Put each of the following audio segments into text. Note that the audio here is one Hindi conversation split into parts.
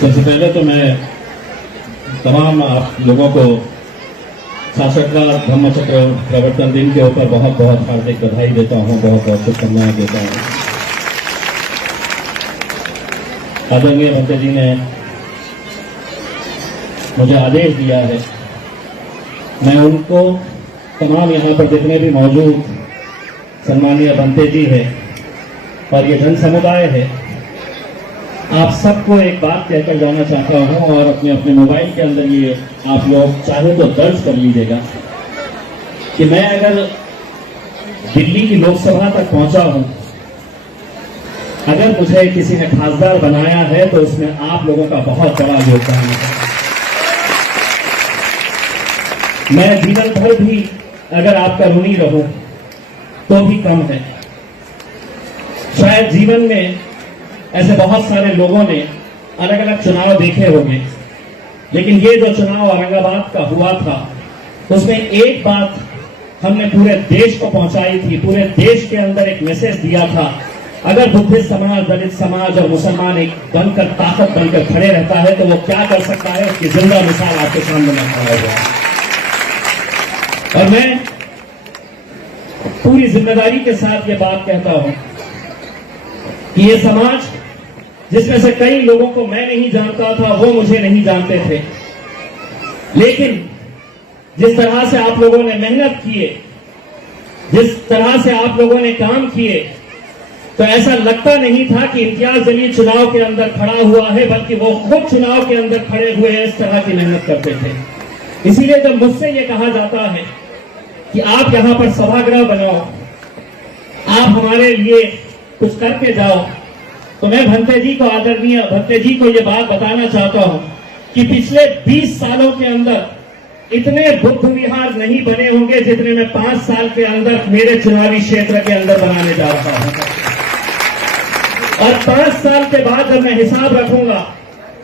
सबसे पहले तो मैं तमाम आप लोगों को शासकता धम्मचक्र प्रवर्तन दिन के ऊपर बहुत बहुत हार्दिक बधाई देता हूं, बहुत बहुत शुभकामनाएं देता हूं। आदरणीय भंते जी ने मुझे आदेश दिया है, मैं उनको तमाम यहाँ पर जितने भी मौजूद सम्मानीय भंते जी है और ये जन समुदाय है, आप सबको एक बात कहकर जाना चाहता हूं और अपने अपने मोबाइल के अंदर ये आप लोग चाहे तो दर्ज कर लीजिएगा कि मैं अगर दिल्ली की लोकसभा तक पहुंचा हूं, अगर मुझे किसी ने खासदार बनाया है तो उसमें आप लोगों का बहुत बड़ा योगदान है। मैं जीवन भर भी अगर आपका ऋणी रहूं तो भी कम है। शायद जीवन में ऐसे बहुत सारे लोगों ने अलग अलग चुनाव देखे होंगे, लेकिन ये जो चुनाव औरंगाबाद का हुआ था उसमें एक बात हमने पूरे देश को पहुंचाई थी, पूरे देश के अंदर एक मैसेज दिया था। अगर बुद्धिस्ट समाज, दलित समाज और मुसलमान एक बनकर ताकत बनकर खड़े रहता है तो वो क्या कर सकता है, उसकी जिंदा मिसाल आपके सामने मैं खड़ा हुआ। और मैं पूरी जिम्मेदारी के साथ ये बात कहता हूं कि ये समाज जिसमें से कई लोगों को मैं नहीं जानता था, वो मुझे नहीं जानते थे, लेकिन जिस तरह से आप लोगों ने मेहनत किए, जिस तरह से आप लोगों ने काम किए, तो ऐसा लगता नहीं था कि इम्तियाज जलील चुनाव के अंदर खड़ा हुआ है, बल्कि वो खुद चुनाव के अंदर खड़े हुए हैं, इस तरह की मेहनत करते थे। इसीलिए जब मुझसे ये कहा जाता है कि आप यहां पर सभागृह बनाओ, आप हमारे लिए कुछ करके जाओ, तो मैं भंते जी को, आदरणीय भंते जी को ये बात बताना चाहता हूं कि पिछले 20 सालों के अंदर इतने बुद्ध विहार नहीं बने होंगे जितने मैं 5 साल के अंदर मेरे चुनावी क्षेत्र के अंदर बनाने जा रहा हूं। और 5 साल के बाद जब मैं हिसाब रखूंगा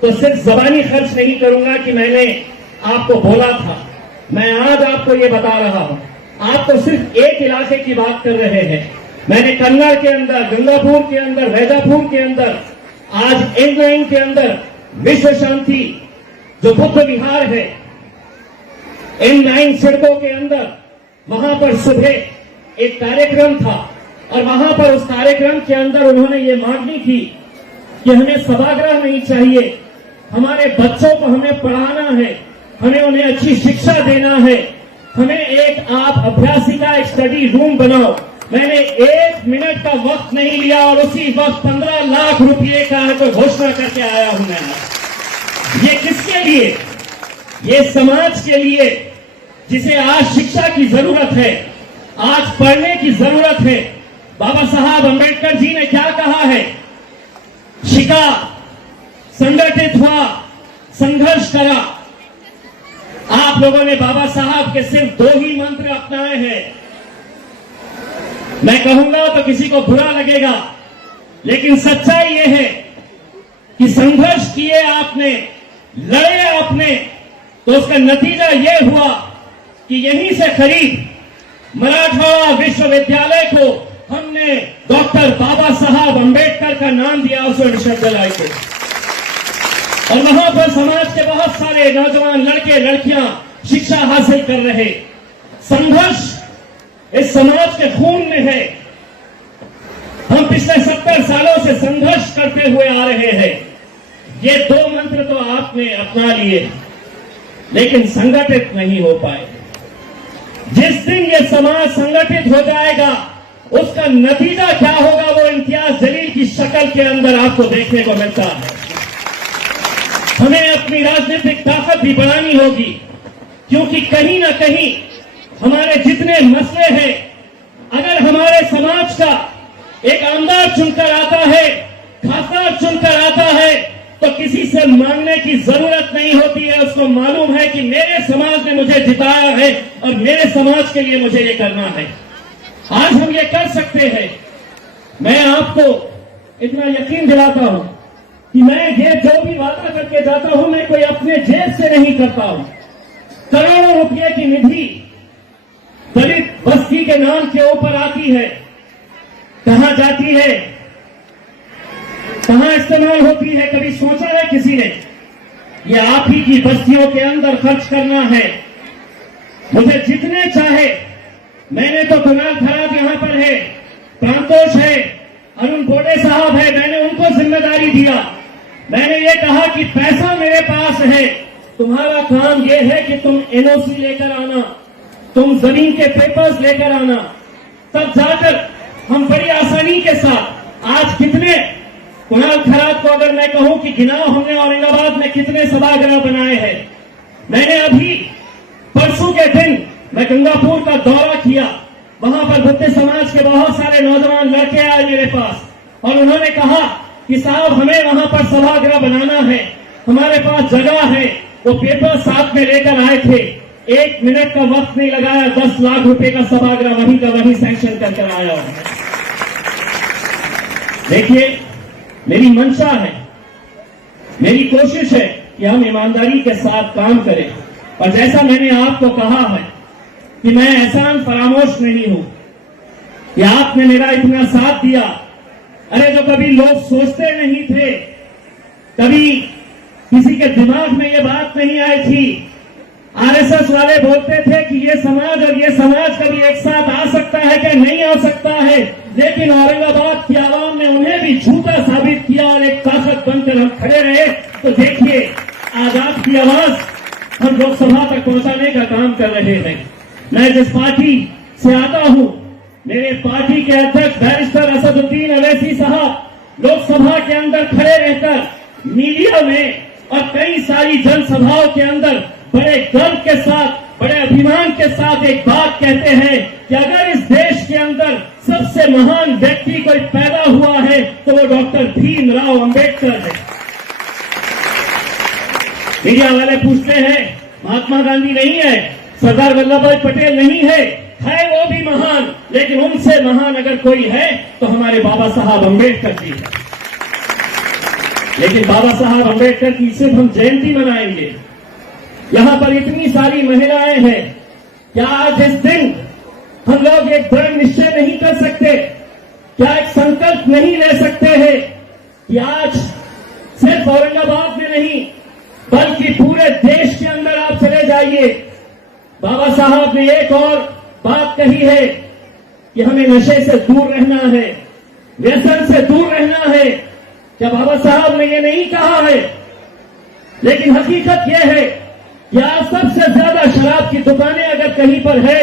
तो सिर्फ जबानी खर्च नहीं करूंगा कि मैंने आपको बोला था, मैं आज आपको ये बता रहा हूं। आप तो सिर्फ एक इलाके की बात कर रहे हैं, मैंने कन्नड़ के अंदर, गंगापुर के अंदर, वैजापुर के अंदर, आज N9 के अंदर विश्व शांति जो बुद्ध विहार है, N9 सड़कों के अंदर, वहां पर सुबह एक कार्यक्रम था और वहां पर उस कार्यक्रम के अंदर उन्होंने ये मांगनी थी कि हमें सभागृह नहीं चाहिए, हमारे बच्चों को हमें पढ़ाना है, हमें उन्हें अच्छी शिक्षा देना है, हमें एक आप अभ्यासिका एक स्टडी रूम बनाओ। मैंने 1 मिनट का वक्त नहीं लिया और उसी वक्त 15 लाख रुपए का घोषणा करके आया हूं मैं। ये किसके लिए? ये समाज के लिए, जिसे आज शिक्षा की जरूरत है, आज पढ़ने की जरूरत है। बाबा साहब अंबेडकर जी ने क्या कहा है? शिका, संगठित हुआ, संघर्ष करा। आप लोगों ने बाबा साहब के सिर्फ 2 ही मंत्र अपनाए हैं। मैं कहूंगा तो किसी को बुरा लगेगा, लेकिन सच्चाई यह है कि संघर्ष किए आपने, लड़े आपने, तो उसका नतीजा यह हुआ कि यहीं से करीब मराठवाड़ा विश्वविद्यालय को हमने डॉक्टर बाबा साहब अंबेडकर का नाम दिया उस विश्वविद्यालय को। और वहां पर समाज के बहुत सारे नौजवान लड़के लड़कियां शिक्षा हासिल कर रहे। संघर्ष इस समाज के खून में है। हम पिछले 70 सालों से संघर्ष करते हुए आ रहे हैं। ये 2 मंत्र तो आपने अपना लिए, लेकिन संगठित नहीं हो पाए। जिस दिन ये समाज संगठित हो जाएगा, उसका नतीजा क्या होगा वो इम्तियाज जलील की शक्ल के अंदर आपको देखने को मिलता है। हमें अपनी राजनीतिक ताकत भी बढ़ानी होगी, क्योंकि कहीं ना कहीं हमारे जितने मसले हैं, अगर हमारे समाज का एक आमदार चुनकर आता है, खासदार चुनकर आता है, तो किसी से मांगने की जरूरत नहीं होती है। उसको मालूम है कि मेरे समाज ने मुझे जिताया है और मेरे समाज के लिए मुझे ये करना है। आज हम ये कर सकते हैं। मैं आपको इतना यकीन दिलाता हूं कि मैं ये जो भी वादा करके जाता हूं, मैं कोई अपने जेब से नहीं करता हूं। करोड़ों रुपए की निधि दलित बस्ती के नाम के ऊपर आती है, कहां जाती है, कहां इस्तेमाल होती है, कभी सोचा है किसी ने? ये आप ही की बस्तियों के अंदर खर्च करना है। मुझे जितने चाहे, मैंने तो कुणाल खरात यहां पर है, प्रांतोष है, अरुण बोडे साहब है, मैंने उनको जिम्मेदारी दिया। मैंने ये कहा कि पैसा मेरे पास है, तुम्हारा काम ये है कि तुम एनओसी लेकर आना, तुम जमीन के पेपर्स लेकर आना, तब जाकर हम बड़ी आसानी के साथ आज कितने कुणाल खरात को अगर मैं कहूं कि गिनाओ हमने औरंगाबाद में कितने सभागृह बनाए हैं। मैंने अभी परसों के दिन मैं गंगापुर का दौरा किया, वहां पर बुद्ध समाज के बहुत सारे नौजवान लड़के आए मेरे पास और उन्होंने कहा कि साहब हमें वहां पर सभागृह बनाना है, हमारे पास जगह है। वो पेपर साथ में लेकर आए थे, 1 मिनट का वक्त नहीं लगाया, 10 लाख रुपए का सभागृह वहीं का वहीं सैंक्शन कर आया। देखिए, मेरी मंशा है, मेरी कोशिश है कि हम ईमानदारी के साथ काम करें। और जैसा मैंने आपको कहा है कि मैं एहसान फरामोश नहीं हूं कि आपने मेरा इतना साथ दिया। अरे जो कभी लोग सोचते नहीं थे, कभी किसी के दिमाग में ये बात नहीं आई थी। आरएसएस वाले बोलते थे कि ये समाज और ये समाज कभी एक साथ आ सकता है कि नहीं आ सकता है, लेकिन औरंगाबाद की आवाम ने उन्हें भी झूठा साबित किया और एक ताकत बनकर हम खड़े रहे। तो देखिए, आज आपकी आवाज हम लोकसभा तक पहुंचाने का काम कर रहे हैं। मैं जिस पार्टी से आता हूं, मेरे पार्टी के अध्यक्ष बैरिस्टर असदुद्दीन अवैसी साहब लोकसभा के अंदर खड़े रहकर मीडिया में और कई सारी जनसभाओं के अंदर बड़े गर्व के साथ, बड़े अभिमान के साथ एक बात कहते हैं कि अगर इस देश के अंदर सबसे महान व्यक्ति कोई पैदा हुआ है तो वो डॉक्टर भीमराव अंबेडकर है। मीडिया वाले पूछते हैं महात्मा गांधी नहीं है, सरदार वल्लभ भाई पटेल नहीं है वो भी महान, लेकिन उनसे महान अगर कोई है तो हमारे बाबा साहब अंबेडकर जी है। लेकिन बाबा साहब अंबेडकर की सिर्फ हम जयंती मनाएंगे। यहां पर इतनी सारी महिलाएं हैं, क्या आज इस दिन हम लोग एक दृढ़ निश्चय नहीं कर सकते? क्या एक संकल्प नहीं ले सकते हैं कि आज सिर्फ औरंगाबाद में नहीं बल्कि पूरे देश के अंदर आप चले जाइए। बाबा साहब ने एक और बात कही है कि हमें नशे से दूर रहना है, व्यसन से दूर रहना है। क्या बाबा साहब ने ये नहीं कहा है? लेकिन हकीकत यह है कि आज सबसे ज्यादा शराब की दुकानें अगर कहीं पर है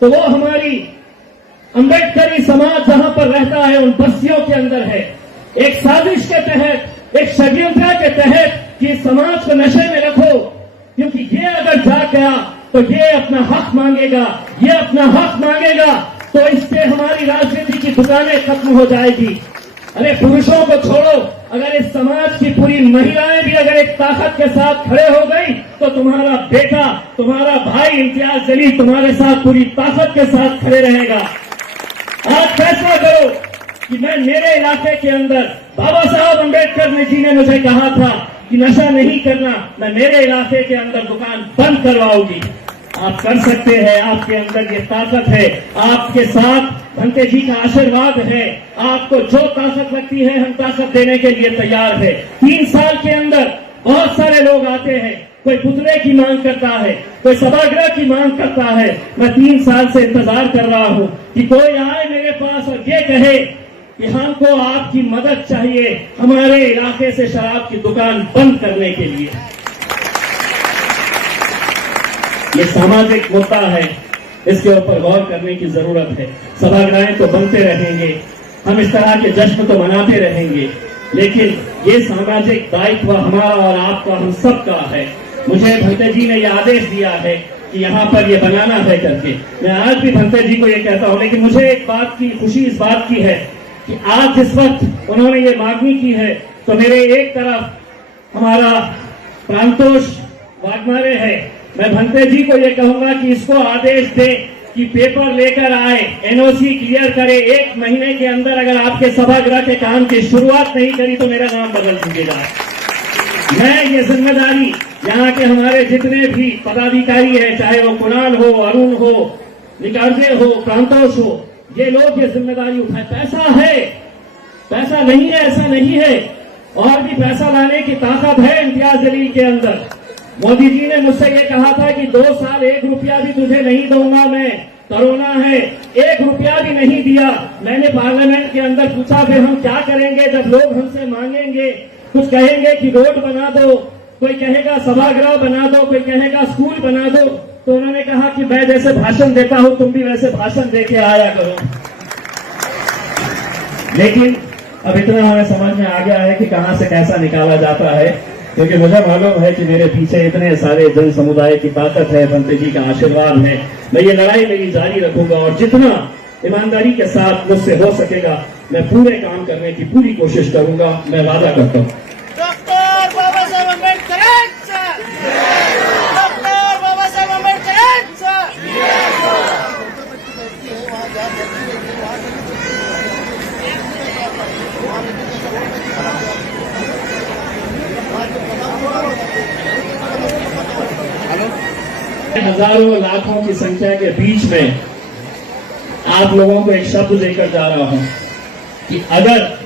तो वो हमारी अंबेडकरी समाज जहां पर रहता है उन बस्तियों के अंदर है। एक साजिश के तहत, एक षड्यंत्र के तहत कि समाज को नशे में रखो, क्योंकि ये अगर जाग गया तो ये अपना हक मांगेगा, ये अपना हक मांगेगा तो इससे हमारी राजनीति की दुकानें खत्म हो जाएगी। अरे पुरुषों को छोड़ो, अगर इस समाज की पूरी महिलाएं भी अगर एक ताकत के साथ खड़े हो गई तो तुम्हारा बेटा, तुम्हारा भाई इम्तियाज जलील तुम्हारे साथ पूरी ताकत के साथ खड़े रहेगा। आज फैसला करो कि मैं मेरे इलाके के अंदर, बाबा साहब अंबेडकर जी ने मुझे कहा था कि नशा नहीं करना, मैं मेरे इलाके के अंदर दुकान बंद करवाऊंगी। आप कर सकते हैं, आपके अंदर ये ताकत है, आपके साथ भंते जी का आशीर्वाद है। आपको जो ताकत लगती है हम ताकत देने के लिए तैयार है। 3 साल के अंदर बहुत सारे लोग आते हैं, कोई पुतले की मांग करता है, कोई सभागृह की मांग करता है। मैं 3 साल से इंतजार कर रहा हूं कि कोई आए मेरे पास और ये कहे कि हमको आपकी मदद चाहिए हमारे इलाके से शराब की दुकान बंद करने के लिए। ये सामाजिक मुद्दा है, इसके ऊपर गौर करने की जरूरत है। सभागृह तो बनते रहेंगे, हम इस तरह के जश्न तो मनाते रहेंगे, लेकिन ये सामाजिक दायित्व हमारा और आपका, हम सबका है। मुझे भंते जी ने यह आदेश दिया है कि यहाँ पर ये बनाना है करके। मैं आज भी भंते जी को ये कहता हूँ, लेकिन मुझे एक बात की खुशी इस बात की है कि आज जिस वक्त उन्होंने ये मांगनी की है तो मेरे एक तरफ हमारा प्रांतोष वाघमारे है, मैं भंते जी को ये कहूंगा कि इसको आदेश दे कि पेपर लेकर आए, एनओसी क्लियर करे। 1 महीने के अंदर अगर आपके सभागृह के काम की शुरुआत नहीं करी तो मेरा नाम बदल दीजिएगा। मैं ये जिम्मेदारी यहाँ के हमारे जितने भी पदाधिकारी है, चाहे वो कुणाल हो, अरुण हो, निकार्जे हो, प्रांतोष हो, ये लोग ये जिम्मेदारी उठाए। पैसा है, पैसा नहीं है ऐसा नहीं है, और भी पैसा लाने की ताकत है इम्तियाज जलील के अंदर। मोदी जी ने मुझसे ये कहा था कि 2 साल 1 रुपया भी तुझे नहीं दूंगा मैं, कोरोना है, 1 रुपया भी नहीं दिया। मैंने पार्लियामेंट के अंदर पूछा फिर हम क्या करेंगे जब लोग हमसे मांगेंगे, कुछ कहेंगे कि रोड बना दो, कोई कहेगा सभागृह बना दो, कोई कहेगा स्कूल बना दो। तो उन्होंने कहा कि मैं जैसे भाषण देता हूं तुम भी वैसे भाषण देके आया करो। लेकिन अब इतना हमें समझ में आ गया है कि कहां से कैसा निकाला जाता है, क्योंकि मुझे मालूम है कि मेरे पीछे इतने सारे जन समुदाय की ताकत है, पंत जी का आशीर्वाद है। मैं ये लड़ाई मेरी जारी रखूंगा और जितना ईमानदारी के साथ मुझसे हो सकेगा मैं पूरे काम करने की पूरी कोशिश करूंगा। मैं वादा करता हूं। डॉक्टर बाबासाहेब आंबेडकरांचा डॉक्टर बाबासाहेब आंबेडकरांचा हजारों लाखों की संख्या के बीच में आप लोगों को एक शब्द देकर जा रहा हूं कि अगर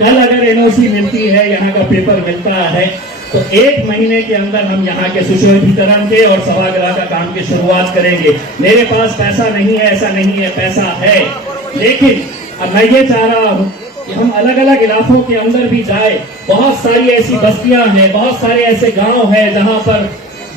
एनओसी मिलती है, यहाँ का पेपर मिलता है, तो 1 महीने के अंदर हम यहाँ के सुशोभीकरण के और सभागृह का काम की शुरुआत करेंगे। मेरे पास पैसा नहीं है ऐसा नहीं है, पैसा है, लेकिन अब मैं ये चाह रहा हूँ कि हम अलग अलग इलाकों के अंदर भी जाए। बहुत सारी ऐसी बस्तियां हैं, बहुत सारे ऐसे गांव हैं जहां पर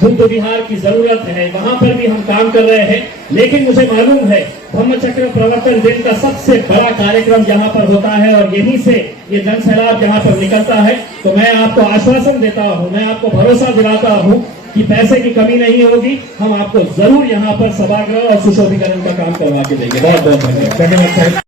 बुद्ध विहार की जरूरत है, वहां पर भी हम काम कर रहे हैं। लेकिन मुझे मालूम है धम्म चक्र प्रवर्तन दिन का सबसे बड़ा कार्यक्रम यहाँ पर होता है और यहीं से ये जन सैलाब यहाँ पर निकलता है। तो मैं आपको आश्वासन देता हूँ, मैं आपको भरोसा दिलाता हूँ कि पैसे की कमी नहीं होगी। हम आपको जरूर यहाँ पर सभागृह और सुशोभीकरण का काम करवा के देंगे। बहुत बहुत धन्यवाद।